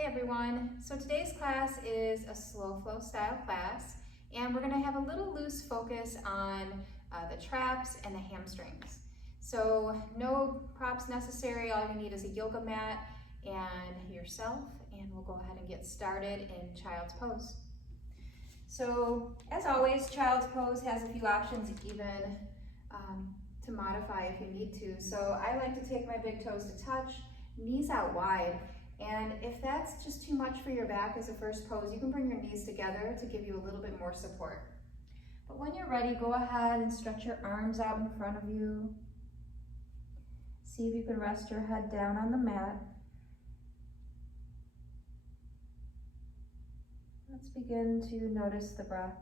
Hey everyone, so today's class is a slow flow style class and we're going to have a little loose focus on the traps and the hamstrings. So no props necessary, all you need is a yoga mat and yourself, and we'll go ahead and get started in child's pose. So as always, child's pose has a few options even to modify if you need to. So I like to take my big toes to touch, knees out wide. And if that's just too much for your back as a first pose, you can bring your knees together to give you a little bit more support. But when you're ready, go ahead and stretch your arms out in front of you. See if you can rest your head down on the mat. Let's begin to notice the breath.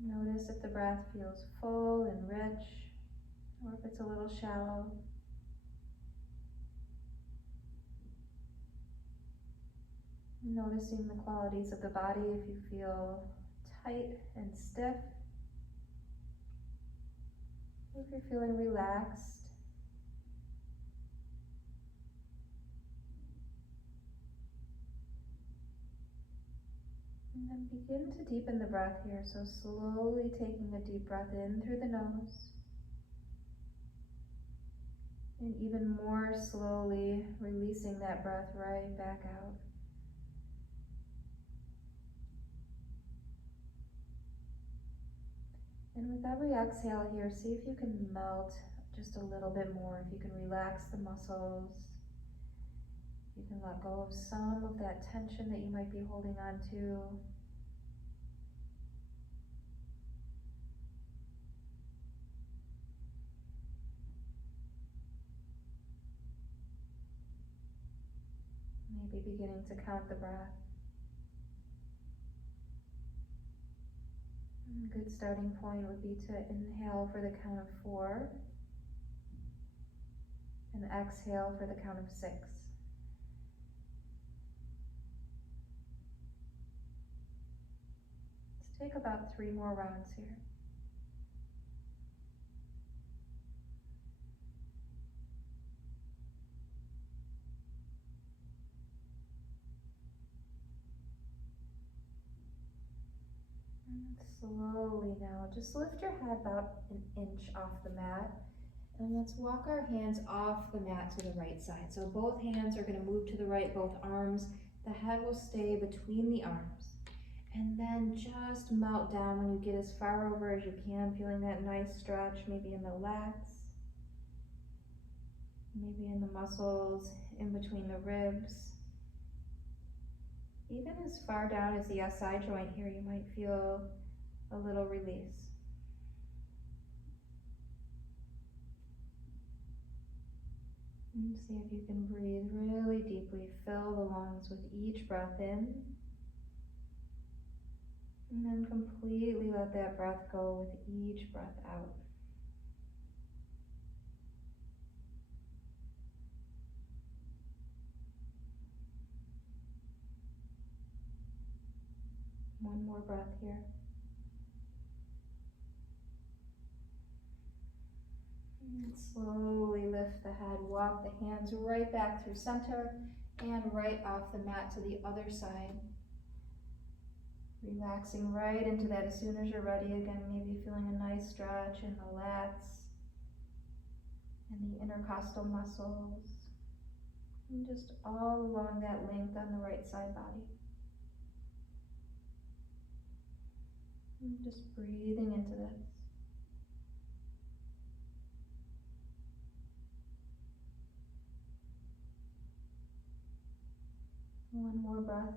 Notice if the breath feels full and rich, or if it's a little shallow. Noticing the qualities of the body, if you feel tight and stiff, if you're feeling relaxed. And then begin to deepen the breath here, so slowly taking a deep breath in through the nose. And even more slowly releasing that breath right back out. And with every exhale here, see if you can melt just a little bit more, if you can relax the muscles. You can let go of some of that tension that you might be holding on to. Maybe beginning to count the breath. A good starting point would be to inhale for the count of 4 and exhale for the count of 6. Let's take about 3 more rounds here. Slowly now, just lift your head about an inch off the mat, and let's walk our hands off the mat to the right side. So both hands are going to move to the right, both arms. The head will stay between the arms. And then just melt down when you get as far over as you can, feeling that nice stretch, maybe in the lats, maybe in the muscles, in between the ribs. Even as far down as the SI joint here, you might feel a little release. And see if you can breathe really deeply. Fill the lungs with each breath in. And then completely let that breath go with each breath out. One more breath here. And slowly lift the head, walk the hands right back through center and right off the mat to the other side. Relaxing right into that as soon as you're ready. Again, maybe feeling a nice stretch in the lats and the intercostal muscles. And just all along that length on the right side body. And just breathing into this. One more breath.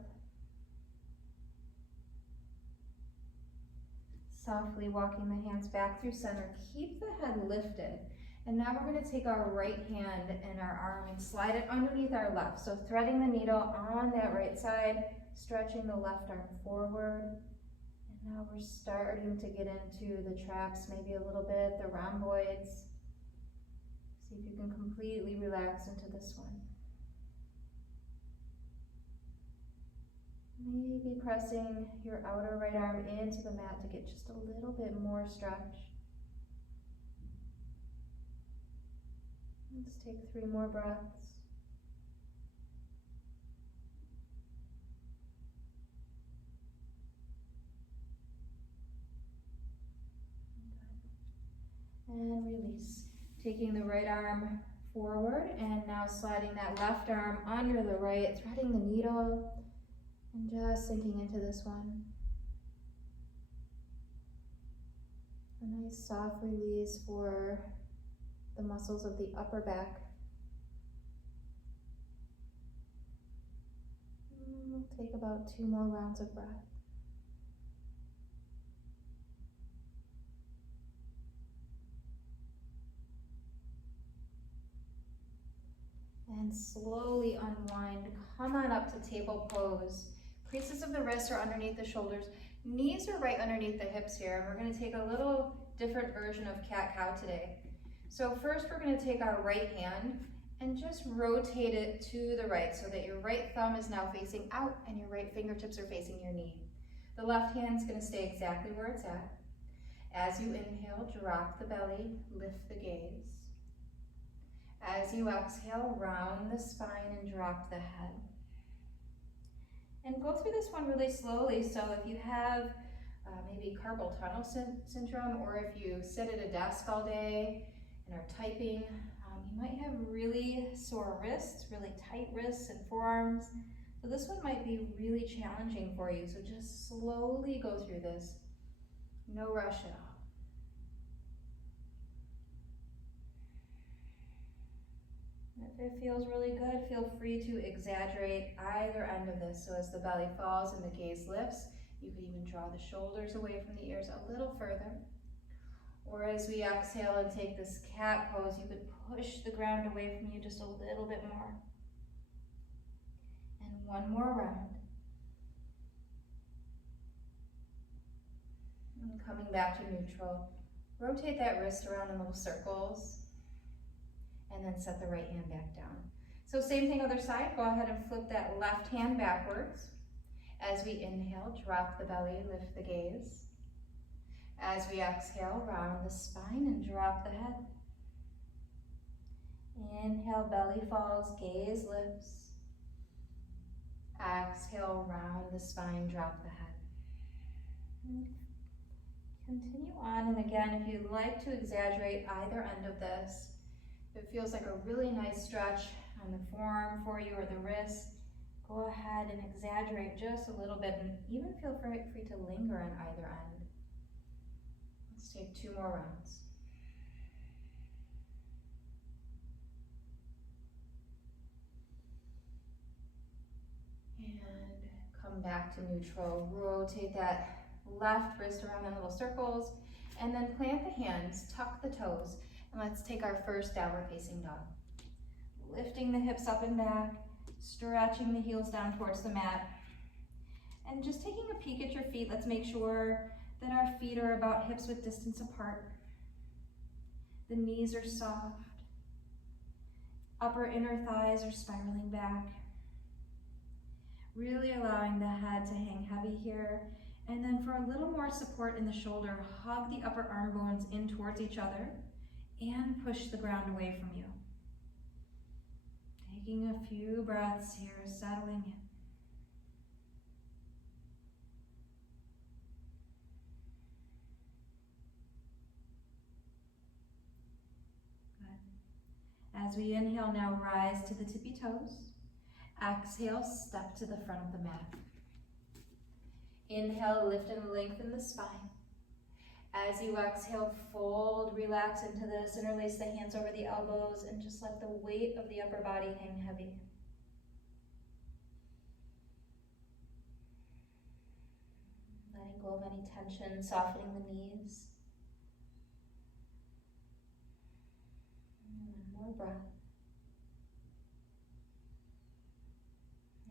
Softly walking the hands back through center. Keep the head lifted. And now we're going to take our right hand and our arm and slide it underneath our left. So threading the needle on that right side, stretching the left arm forward. And now we're starting to get into the traps, maybe a little bit, the rhomboids. See if you can completely relax into this one. Maybe pressing your outer right arm into the mat to get just a little bit more stretch. Let's take 3 more breaths. And release. Taking the right arm forward and now sliding that left arm under the right, threading the needle and just sinking into this one. A nice soft release for the muscles of the upper back. We'll take about 2 more rounds of breath. And slowly unwind. Come on up to table pose. Creases of the wrists are underneath the shoulders. Knees are right underneath the hips here. And we're going to take a little different version of cat-cow today. So first we're going to take our right hand and just rotate it to the right so that your right thumb is now facing out and your right fingertips are facing your knee. The left hand is going to stay exactly where it's at. As you inhale, drop the belly, lift the gaze. As you exhale, round the spine and drop the head. And go through this one really slowly. So if you have maybe carpal tunnel syndrome, or if you sit at a desk all day and are typing, you might have really sore wrists, really tight wrists and forearms. So this one might be really challenging for you. So just slowly go through this. No rush at all. If it feels really good, feel free to exaggerate either end of this. So as the belly falls and the gaze lifts, you could even draw the shoulders away from the ears a little further. Or as we exhale and take this cat pose, you could push the ground away from you just a little bit more. And one more round. And coming back to neutral, rotate that wrist around in little circles. And then set the right hand back down. So same thing other side, go ahead and flip that left hand backwards. As we inhale, drop the belly, lift the gaze. As we exhale, round the spine and drop the head. Inhale, belly falls, gaze lifts. Exhale, round the spine, drop the head. Continue on, and again, if you'd like to exaggerate either end of this, if it feels like a really nice stretch on the forearm for you or the wrist, go ahead and exaggerate just a little bit and even feel free to linger on either end. Let's take 2 more rounds. And come back to neutral. Rotate that left wrist around in little circles and then plant the hands, tuck the toes. And let's take our first downward facing dog. Lifting the hips up and back, stretching the heels down towards the mat. And just taking a peek at your feet, let's make sure that our feet are about hips width distance apart. The knees are soft. Upper inner thighs are spiraling back. Really allowing the head to hang heavy here. And then for a little more support in the shoulder, hug the upper arm bones in towards each other. And push the ground away from you. Taking a few breaths here, settling in. Good. As we inhale, now rise to the tippy toes. Exhale, step to the front of the mat. Inhale, lift and lengthen the spine. As you exhale, fold, relax into this, interlace the hands over the elbows, and just let the weight of the upper body hang heavy. Letting go of any tension, softening the knees. One more breath.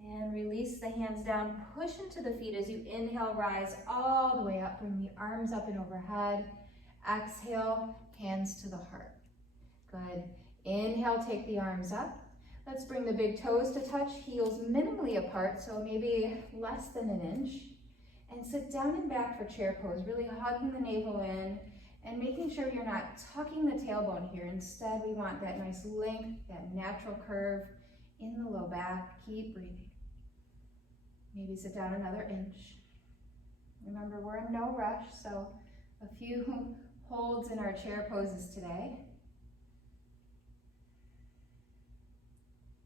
And release the hands down, push into the feet as you inhale, rise all the way up, bring the arms up and overhead. Exhale, hands to the heart. Good. Inhale, take the arms up. Let's bring the big toes to touch, heels minimally apart, so maybe less than an inch. And sit down and back for chair pose, really hugging the navel in And making sure you're not tucking the tailbone here. Instead, we want that nice length, that natural curve in the low back. Keep breathing. Maybe sit down another inch. Remember, we're in no rush, so a few holds in our chair poses today.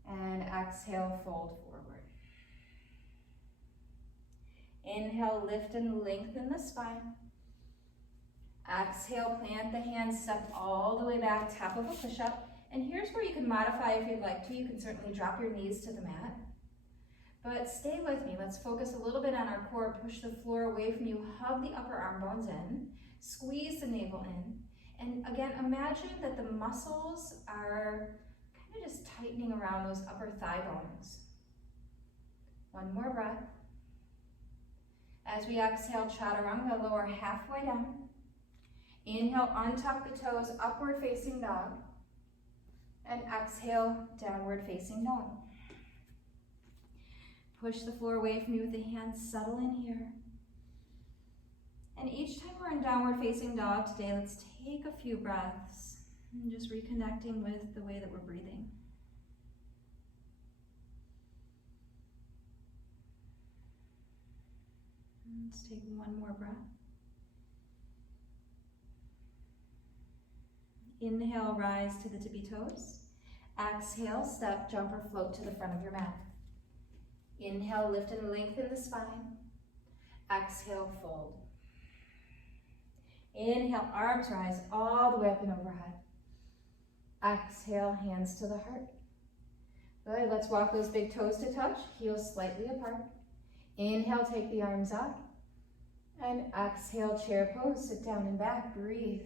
And exhale, fold forward. Inhale, lift and lengthen the spine. Exhale, plant the hands, step all the way back, top of a push-up. And here's where you can modify if you'd like to. You can certainly drop your knees to the mat. But stay with me. Let's focus a little bit on our core. Push the floor away from you. Hug the upper arm bones in. Squeeze the navel in. And again, imagine that the muscles are kind of just tightening around those upper thigh bones. One more breath. As we exhale, chaturanga, lower halfway down. Inhale, untuck the toes, upward facing dog. And exhale, downward facing dog. Push the floor away from you with the hands, settle in here. And each time we're in downward facing dog today, let's take a few breaths and just reconnecting with the way that we're breathing. Let's take one more breath. Inhale, rise to the tippy toes. Exhale, step, jump, or float to the front of your mat. Inhale, lift and lengthen the spine. Exhale, fold. Inhale, arms rise all the way up and overhead. Exhale, hands to the heart. Good, let's walk those big toes to touch, heels slightly apart. Inhale, take the arms up. And exhale, chair pose, sit down and back, breathe.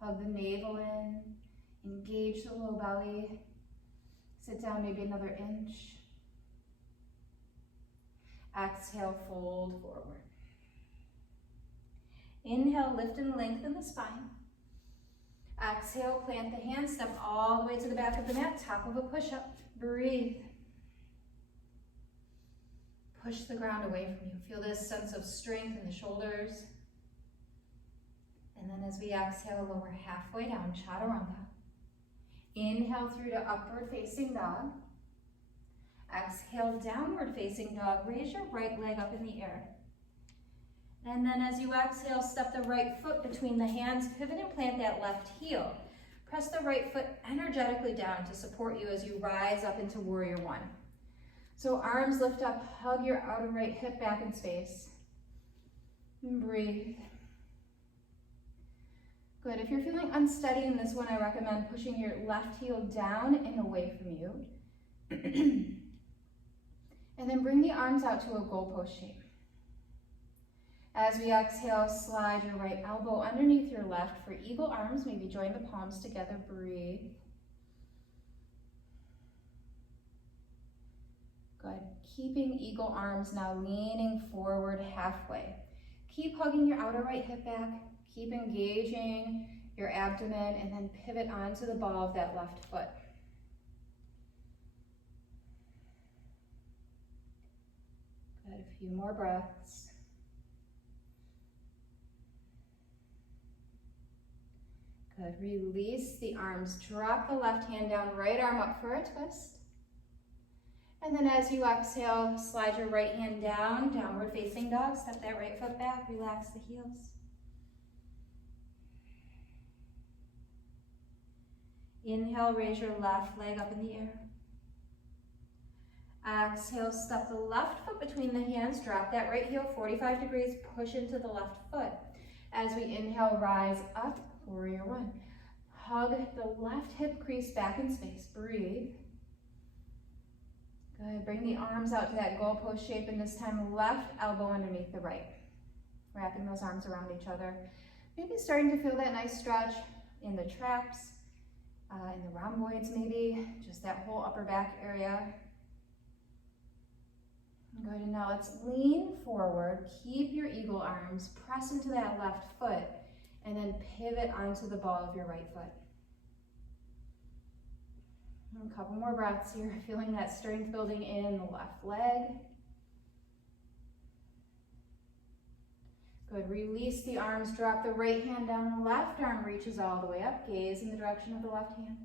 Hug the navel in, engage the low belly. Sit down maybe another inch. Exhale, fold forward. Inhale, lift and lengthen the spine. Exhale, plant the hands, step all the way to the back of the mat, top of a push-up. Breathe. Push the ground away from you. Feel this sense of strength in the shoulders. And then as we exhale, lower halfway down, chaturanga. Inhale through to upward facing dog. Exhale, downward facing dog. Raise your right leg up in the air. And then as you exhale, step the right foot between the hands, pivot and plant that left heel. Press the right foot energetically down to support you as you rise up into warrior one. So arms lift up, hug your outer right hip back in space. And breathe. Good, if you're feeling unsteady in this one, I recommend pushing your left heel down and away from you. And then bring the arms out to a goalpost shape. As we exhale, slide your right elbow underneath your left for eagle arms. Maybe join the palms together, breathe. Good, keeping eagle arms now leaning forward halfway. Keep hugging your outer right hip back. Keep engaging your abdomen and then pivot onto the ball of that left foot. Good, a few more breaths. Good, release the arms. Drop the left hand down, right arm up for a twist. And then as you exhale, slide your right hand down, downward facing dog. Step that right foot back, relax the heels. Inhale, raise your left leg up in the air. Exhale, step the left foot between the hands, drop that right heel 45 degrees, push into the left foot. As we inhale, rise up, warrior one. Hug the left hip crease back in space, breathe. Good, bring the arms out to that goalpost shape, and this time left elbow underneath the right. Wrapping those arms around each other. Maybe starting to feel that nice stretch in the traps. In the rhomboids maybe, just that whole upper back area. Good, and now let's lean forward, keep your eagle arms, press into that left foot, and then pivot onto the ball of your right foot. And a couple more breaths here, feeling that strength building in the left leg. Good, release the arms, drop the right hand down, the left arm reaches all the way up, gaze in the direction of the left hand.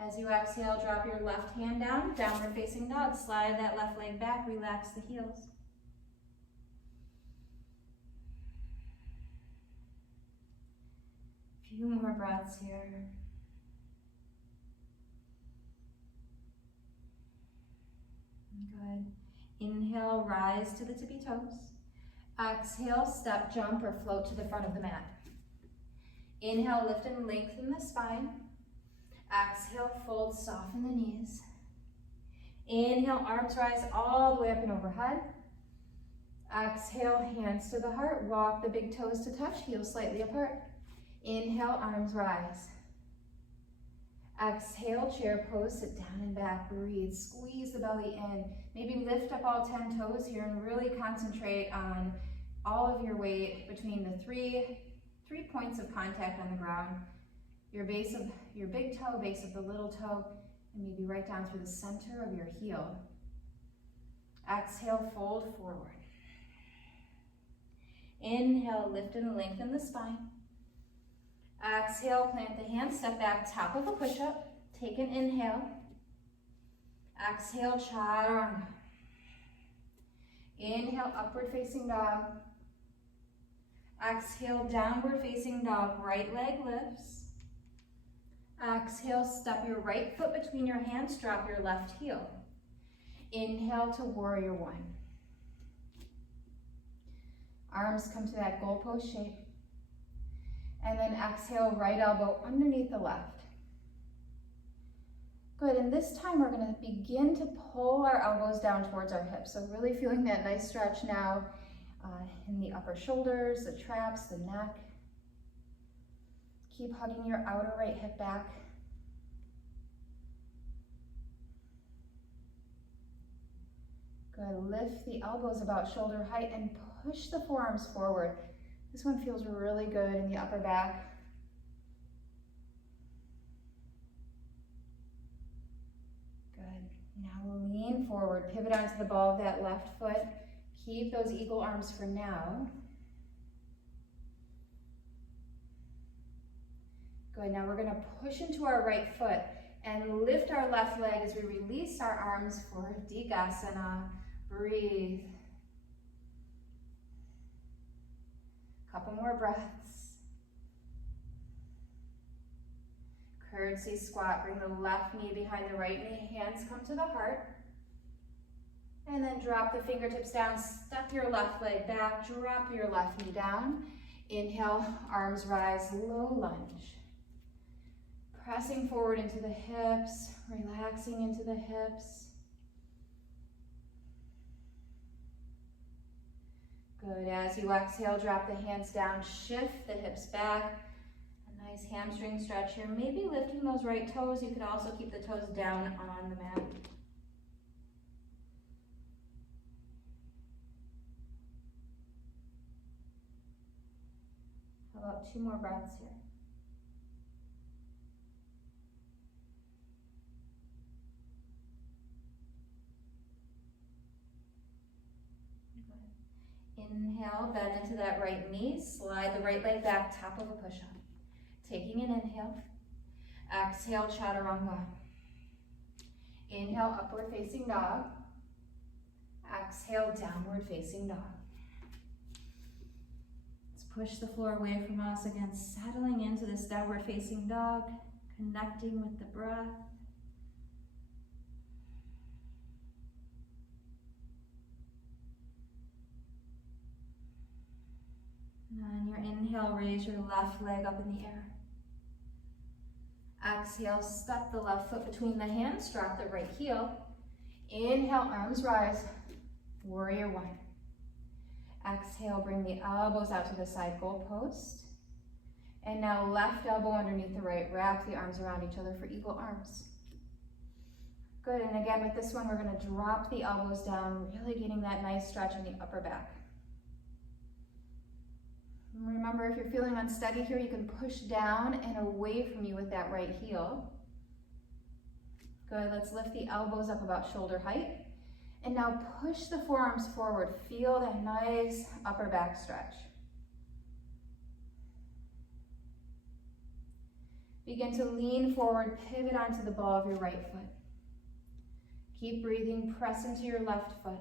As you exhale, drop your left hand down, downward facing dog, slide that left leg back, relax the heels. Few more breaths here. Good. Inhale, rise to the tippy toes. Exhale, step, jump, or float to the front of the mat. Inhale, lift and lengthen the spine. Exhale, fold, soften the knees. Inhale, arms rise all the way up and overhead. Exhale, hands to the heart. Walk the big toes to touch, heels slightly apart. Inhale, arms rise. Exhale, chair pose, sit down and back, breathe, squeeze the belly in. Maybe lift up all 10 toes here and really concentrate on all of your weight between the three points of contact on the ground. Your base of your big toe, base of the little toe, and maybe right down through the center of your heel. Exhale, fold forward. Inhale, lift and lengthen the spine. Exhale, plant the hands, step back, top of a push-up. Take an inhale. Exhale, chaturanga. Inhale, upward facing dog. Exhale, downward facing dog, right leg lifts. Exhale, step your right foot between your hands, drop your left heel. Inhale to warrior one. Arms come to that goalpost shape. And then exhale, right elbow underneath the left. Good, and this time we're gonna begin to pull our elbows down towards our hips. So really feeling that nice stretch now in the upper shoulders, the traps, the neck. Keep hugging your outer right hip back. Good, lift the elbows about shoulder height and push the forearms forward. This one feels really good in the upper back. Good. Now lean forward, pivot onto the ball of that left foot. Keep those eagle arms for now. Good, now we're gonna push into our right foot and lift our left leg as we release our arms for Dikasana. Breathe. Couple more breaths. Curtsy squat, bring the left knee behind the right knee, hands come to the heart. And then drop the fingertips down, step your left leg back, drop your left knee down. Inhale, arms rise, low lunge. Pressing forward into the hips, relaxing into the hips. Good, as you exhale, drop the hands down, shift the hips back. A nice hamstring stretch here. Maybe lifting those right toes. You could also keep the toes down on the mat. How about 2 more breaths here? Inhale, bend into that right knee, slide the right leg back, top of a push-up. Taking an inhale. Exhale, chaturanga. Inhale, upward facing dog. Exhale, downward facing dog. Let's push the floor away from us again, settling into this downward facing dog, connecting with the breath. On your inhale, raise your left leg up in the air. Exhale, step the left foot between the hands, drop the right heel. Inhale, arms rise, warrior one. Exhale, bring the elbows out to the side goalpost. And now left elbow underneath the right, wrap the arms around each other for eagle arms. Good, and again with this one, we're gonna drop the elbows down, really getting that nice stretch in the upper back. Remember, if you're feeling unsteady here, you can push down and away from you with that right heel. Good, let's lift the elbows up about shoulder height. And now push the forearms forward. Feel that nice upper back stretch. Begin to lean forward, pivot onto the ball of your right foot. Keep breathing, press into your left foot.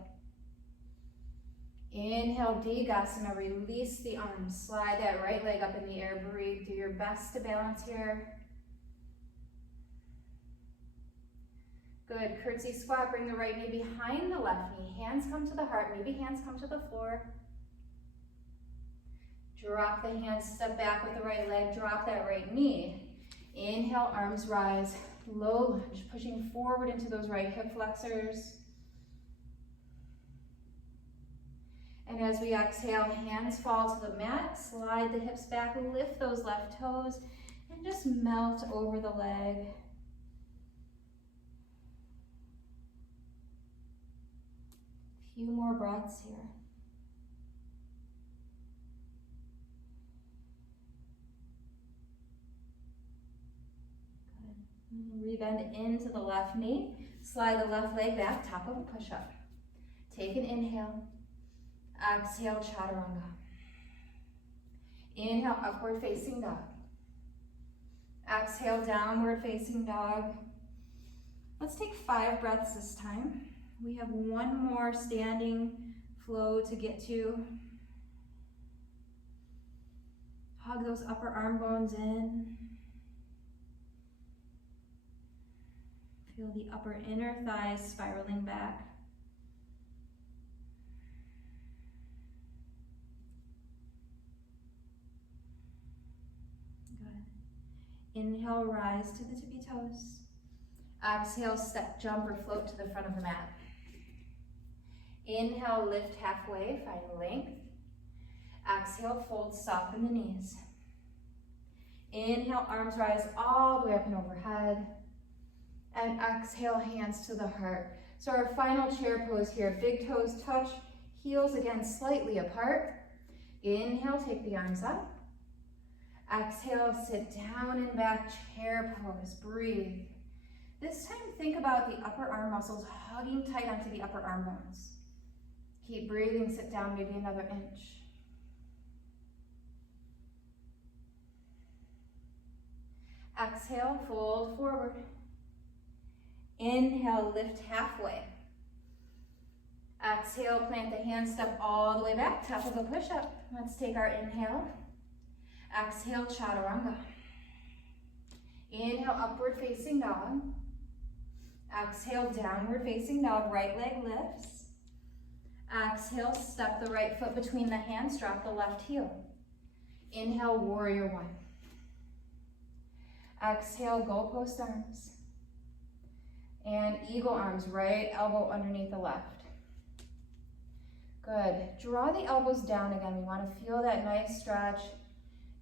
Inhale, Digasana, release the arms. Slide that right leg up in the air, breathe. Do your best to balance here. Good, curtsy squat, bring the right knee behind the left knee. Hands come to the heart, maybe hands come to the floor. Drop the hands, step back with the right leg, drop that right knee. Inhale, arms rise, low lunge, pushing forward into those right hip flexors. And as we exhale, hands fall to the mat, slide the hips back, lift those left toes, and just melt over the leg. A few more breaths here. Rebend into the left knee, slide the left leg back, top of a push-up. Take an inhale, exhale, chaturanga. Inhale, upward facing dog. Exhale, downward facing dog. Let's take 5 breaths this time. We have one more standing flow to get to. Hug those upper arm bones in. Feel the upper inner thighs spiraling back. Good. Inhale, rise to the tippy toes. Exhale, step, jump, or float to the front of the mat. Inhale, lift halfway, find length. Exhale, fold, soften the knees. Inhale, arms rise all the way up and overhead. And exhale, hands to the heart. So our final chair pose here, big toes touch, heels again slightly apart. Inhale, take the arms up. Exhale, sit down and back, chair pose, breathe. This time, think about the upper arm muscles hugging tight onto the upper arm bones. Keep breathing, sit down maybe another inch. Exhale, fold forward. Inhale, lift halfway. Exhale, plant the hands, step all the way back, top of a push-up. Let's take our inhale. Exhale, chaturanga. Inhale, upward facing dog. Exhale, downward facing dog, right leg lifts. Exhale, step the right foot between the hands, drop the left heel. Inhale, warrior one. Exhale, goalpost arms. And eagle arms, right elbow underneath the left. Good. Draw the elbows down again. We want to feel that nice stretch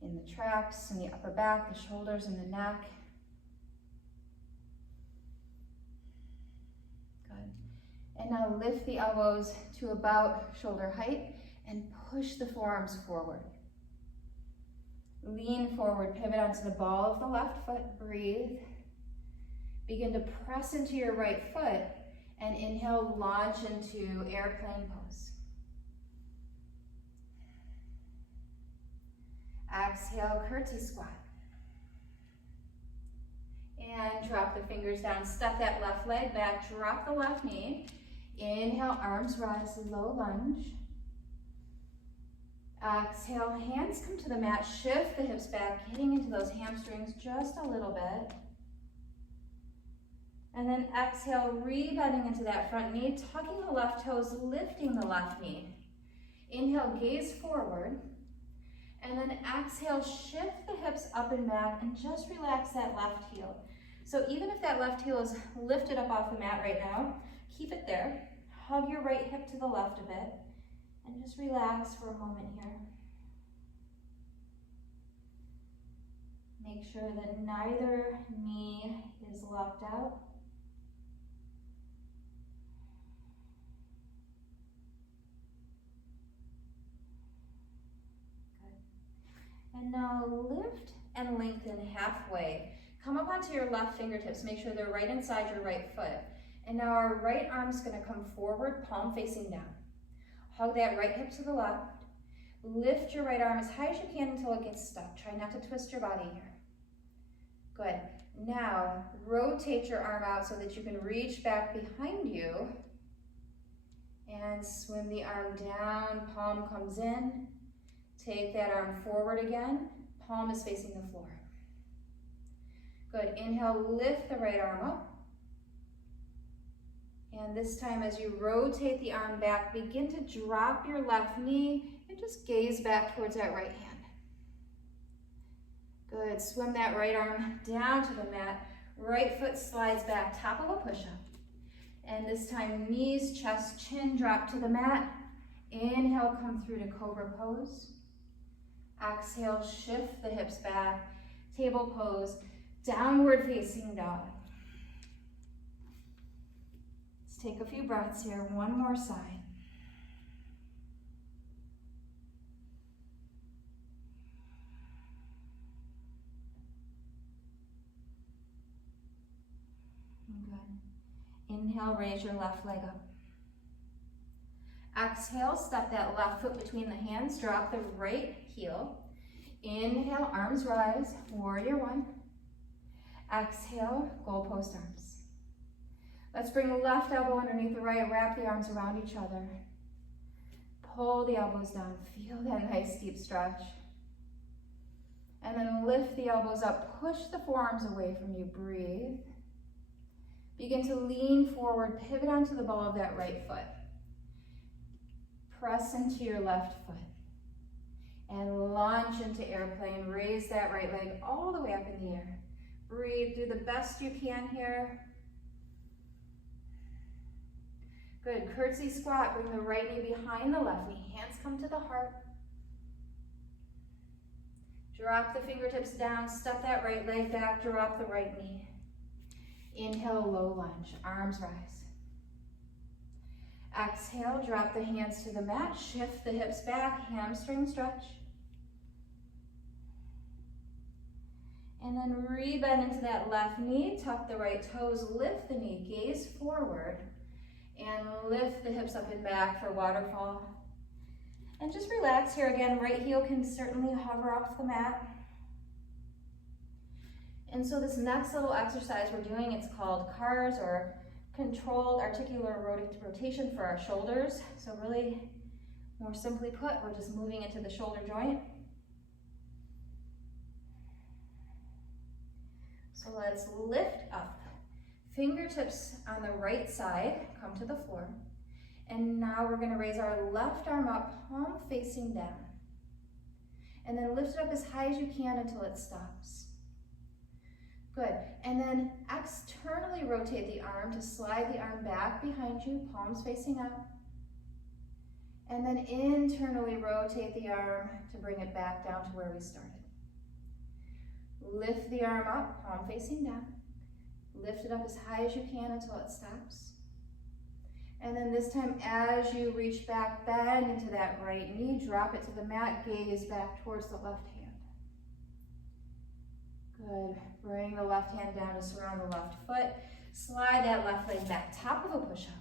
in the traps, in the upper back, the shoulders, and the neck. Good. And now lift the elbows to about shoulder height and push the forearms forward. Lean forward, pivot onto the ball of the left foot, breathe. Begin to press into your right foot and inhale, launch into airplane pose. Exhale, curtsy squat. And drop the fingers down, step that left leg back, drop the left knee. Inhale, arms rise, low lunge. Exhale, hands come to the mat, shift the hips back, getting into those hamstrings just a little bit. And then exhale, rebending into that front knee, tucking the left toes, lifting the left knee. Inhale, gaze forward. And then exhale, shift the hips up and back and just relax that left heel. So even if that left heel is lifted up off the mat right now, keep it there. Hug your right hip to the left a bit and just relax for a moment here. Make sure that neither knee is locked out. And now lift and lengthen halfway. Come up onto your left fingertips. Make sure they're right inside your right foot. And now our right arm's gonna come forward, palm facing down. Hug that right hip to the left. Lift your right arm as high as you can until it gets stuck. Try not to twist your body here. Good. Now, rotate your arm out so that you can reach back behind you and swim the arm down, palm comes in. Take that arm forward again, palm is facing the floor. Good, inhale, lift the right arm up. And this time as you rotate the arm back, begin to drop your left knee and just gaze back towards that right hand. Good, swim that right arm down to the mat. Right foot slides back, top of a push-up. And this time, knees, chest, chin drop to the mat. Inhale, come through to cobra pose. Exhale, shift the hips back. Table pose, downward facing dog. Let's take a few breaths here, one more side. Inhale, raise your left leg up. Exhale, step that left foot between the hands, drop the right heel. Inhale, arms rise, warrior one. Exhale, goalpost arms. Let's bring the left elbow underneath the right, wrap the arms around each other. Pull the elbows down, feel that nice deep stretch. And then lift the elbows up, push the forearms away from you, breathe. Begin to lean forward, pivot onto the ball of that right foot. Press into your left foot. And launch into airplane. Raise that right leg all the way up in the air. Breathe, do the best you can here. Good, curtsy squat. Bring the right knee behind the left knee. Hands come to the heart. Drop the fingertips down, step that right leg back, drop the right knee. Inhale, low lunge, arms rise. Exhale, drop the hands to the mat, shift the hips back, hamstring stretch. And then re-bend into that left knee, tuck the right toes, lift the knee, gaze forward, and lift the hips up and back for waterfall. And just relax here again, right heel can certainly hover off the mat. And so this next little exercise we're doing, it's called CARS, or controlled articular rotation for our shoulders. So really, more simply put, we're just moving into the shoulder joint. So let's lift up. Fingertips on the right side, come to the floor. And now we're gonna raise our left arm up, palm facing down. And then lift it up as high as you can until it stops. Good, and then externally rotate the arm to slide the arm back behind you, palms facing up. And then internally rotate the arm to bring it back down to where we started. Lift the arm up, palm facing down. Lift it up as high as you can until it stops. And then this time, as you reach back, bend into that right knee, drop it to the mat, gaze back towards the left hand. Good, bring the left hand down to surround the left foot. Slide that left leg back, top of a push-up.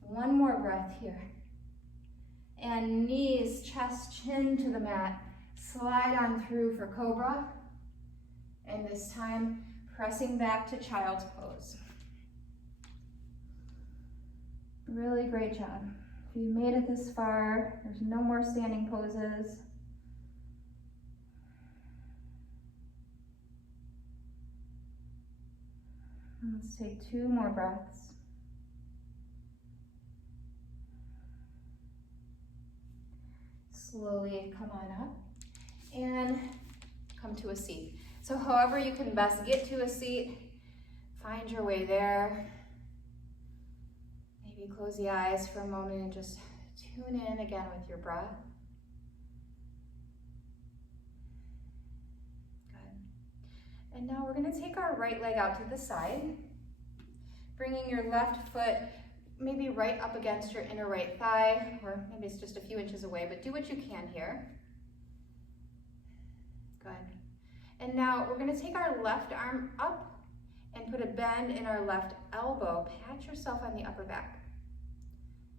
One more breath here. And knees, chest, chin to the mat. Slide on through for cobra. And this time, pressing back to child's pose. Really great job. If you made it this far, there's no more standing poses. Let's take 2 more breaths. Slowly come on up and come to a seat. So however you can best get to a seat, find your way there. Maybe close the eyes for a moment and just tune in again with your breath. Good. And now we're going to take our right leg out to the side, bringing your left foot maybe right up against your inner right thigh, or maybe it's just a few inches away, but do what you can here. Good. And now we're going to take our left arm up and put a bend in our left elbow. Pat yourself on the upper back.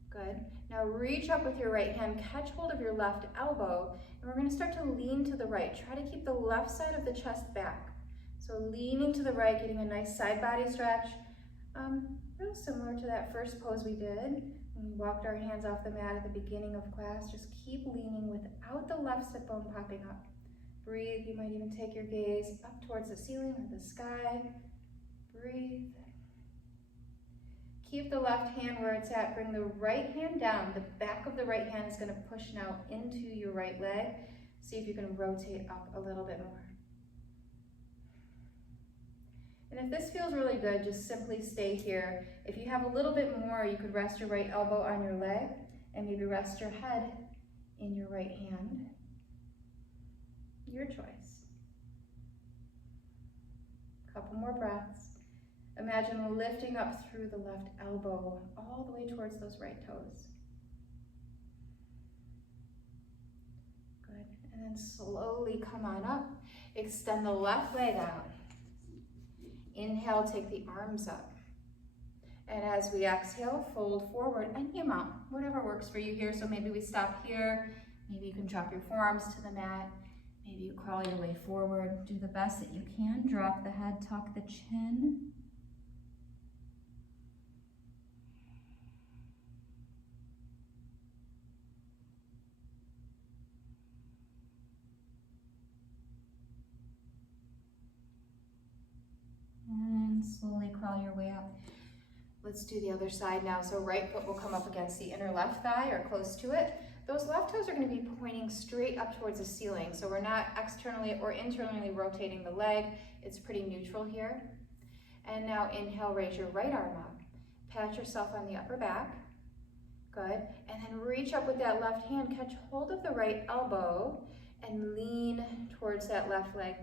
Good. Now reach up with your right hand, catch hold of your left elbow, and we're going to start to lean to the right. Try to keep the left side of the chest back. So leaning to the right, getting a nice side body stretch. Real similar to that first pose we did when we walked our hands off the mat at the beginning of class. Just keep leaning without the left sit bone popping up. Breathe. You might even take your gaze up towards the ceiling or the sky. Breathe. Keep the left hand where it's at. Bring the right hand down. The back of the right hand is going to push now into your right leg. See if you can rotate up a little bit more. And if this feels really good, just simply stay here. If you have a little bit more, you could rest your right elbow on your leg and maybe rest your head in your right hand. Your choice. Couple more breaths. Imagine lifting up through the left elbow all the way towards those right toes. Good. And then slowly come on up. Extend the left leg out. Inhale, take the arms up. And as we exhale, fold forward any amount, whatever works for you here. So maybe we stop here. Maybe you can drop your forearms to the mat. Maybe you crawl your way forward. Do the best that you can. Drop the head, tuck the chin. And slowly crawl your way up. Let's do the other side now. So right foot will come up against the inner left thigh or close to it. Those left toes are going to be pointing straight up towards the ceiling. So we're not externally or internally rotating the leg. It's pretty neutral here. And now inhale, raise your right arm up. Pat yourself on the upper back. Good. And then reach up with that left hand, catch hold of the right elbow and lean towards that left leg.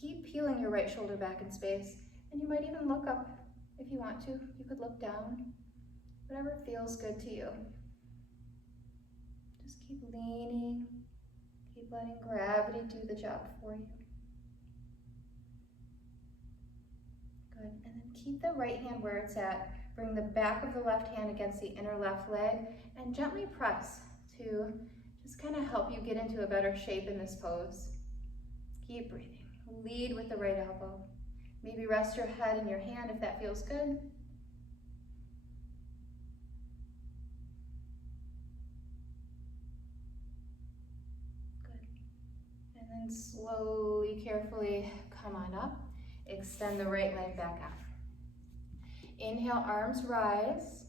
Keep peeling your right shoulder back in space. And you might even look up if you want to. You could look down. Whatever feels good to you. Just keep leaning. Keep letting gravity do the job for you. Good. And then keep the right hand where it's at. Bring the back of the left hand against the inner left leg and gently press to just kind of help you get into a better shape in this pose. Keep breathing. Lead with the right elbow. Maybe rest your head in your hand if that feels good. Good. And then slowly, carefully come on up. Extend the right leg back out. Inhale, arms rise.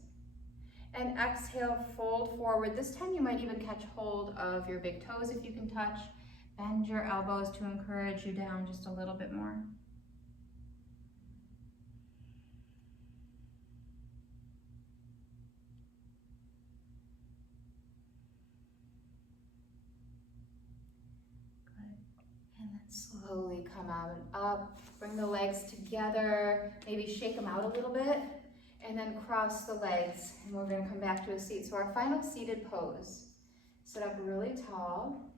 And exhale, fold forward. This time you might even catch hold of your big toes if you can touch. Bend your elbows to encourage you down just a little bit more. And then slowly come out and up. Bring the legs together. Maybe shake them out a little bit. And then cross the legs. And we're going to come back to a seat. So our final seated pose. Sit up really tall.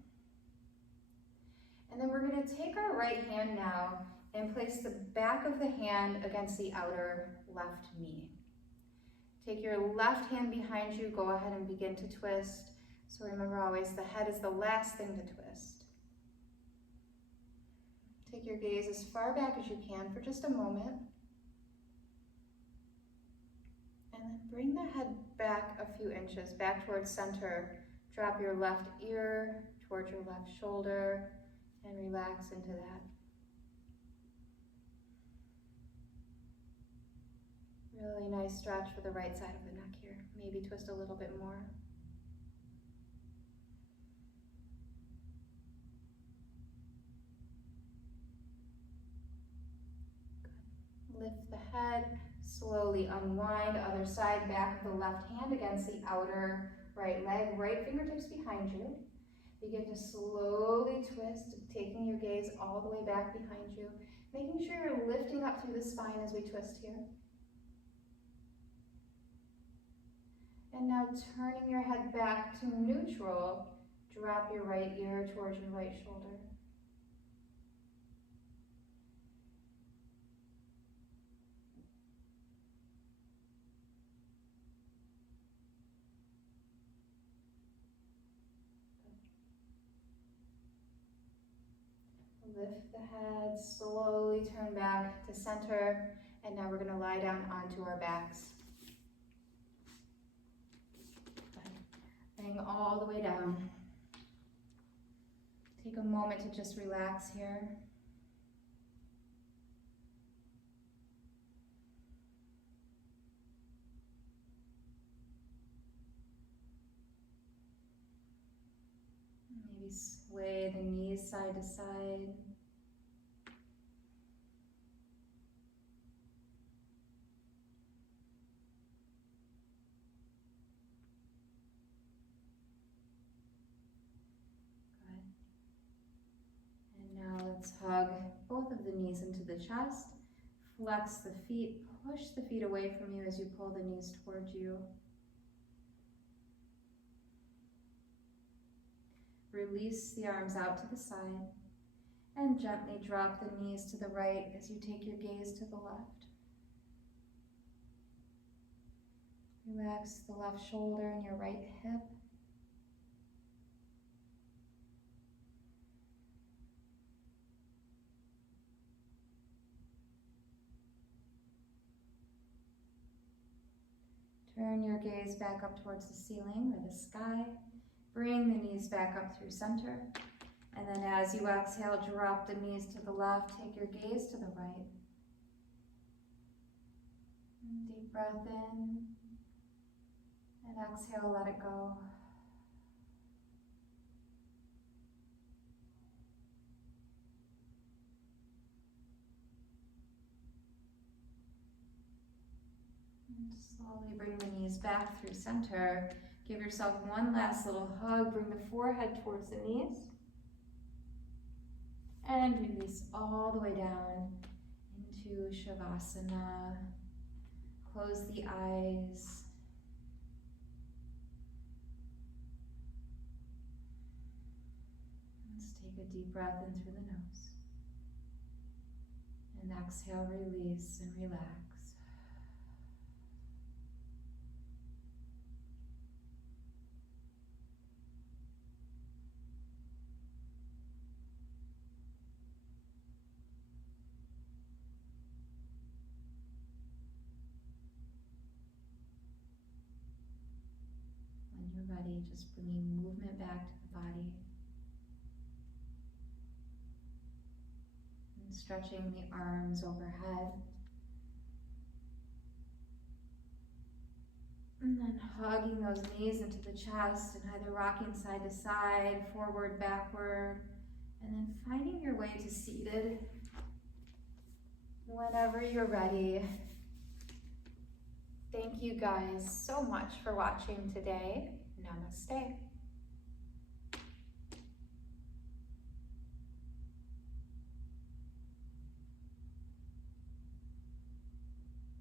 And then we're going to take our right hand now and place the back of the hand against the outer left knee. Take your left hand behind you. Go ahead and begin to twist. So remember always, the head is the last thing to twist. Take your gaze as far back as you can for just a moment. And then bring the head back a few inches, back towards center. Drop your left ear towards your left shoulder and relax into that. Really nice stretch for the right side of the neck here. Maybe twist a little bit more. Good. Lift the head, slowly unwind. Other side, back of the left hand against the outer right leg, right fingertips behind you. Begin to slowly twist, taking your gaze all the way back behind you, making sure you're lifting up through the spine as we twist here. And now turning your head back to neutral, drop your right ear towards your right shoulder. Lift the head, slowly turn back to center, and now we're going to lie down onto our backs. Laying all the way down. Take a moment to just relax here. Maybe sway the knees side to side. Let's hug both of the knees into the chest. Flex the feet, push the feet away from you as you pull the knees towards you. Release the arms out to the side and gently drop the knees to the right as you take your gaze to the left. Relax the left shoulder and your right hip. Turn your gaze back up towards the ceiling or the sky. Bring the knees back up through center. And then as you exhale, drop the knees to the left. Take your gaze to the right. Deep breath in. And exhale, let it go. Slowly bring the knees back through center. Give yourself one last little hug. Bring the forehead towards the knees. And release all the way down into Shavasana. Close the eyes. Let's take a deep breath in through the nose. And exhale, release and relax. Ready, just bringing movement back to the body and stretching the arms overhead, and then hugging those knees into the chest and either rocking side to side, forward, backward, and then finding your way to seated whenever you're ready. Thank you guys so much for watching today. Namaste.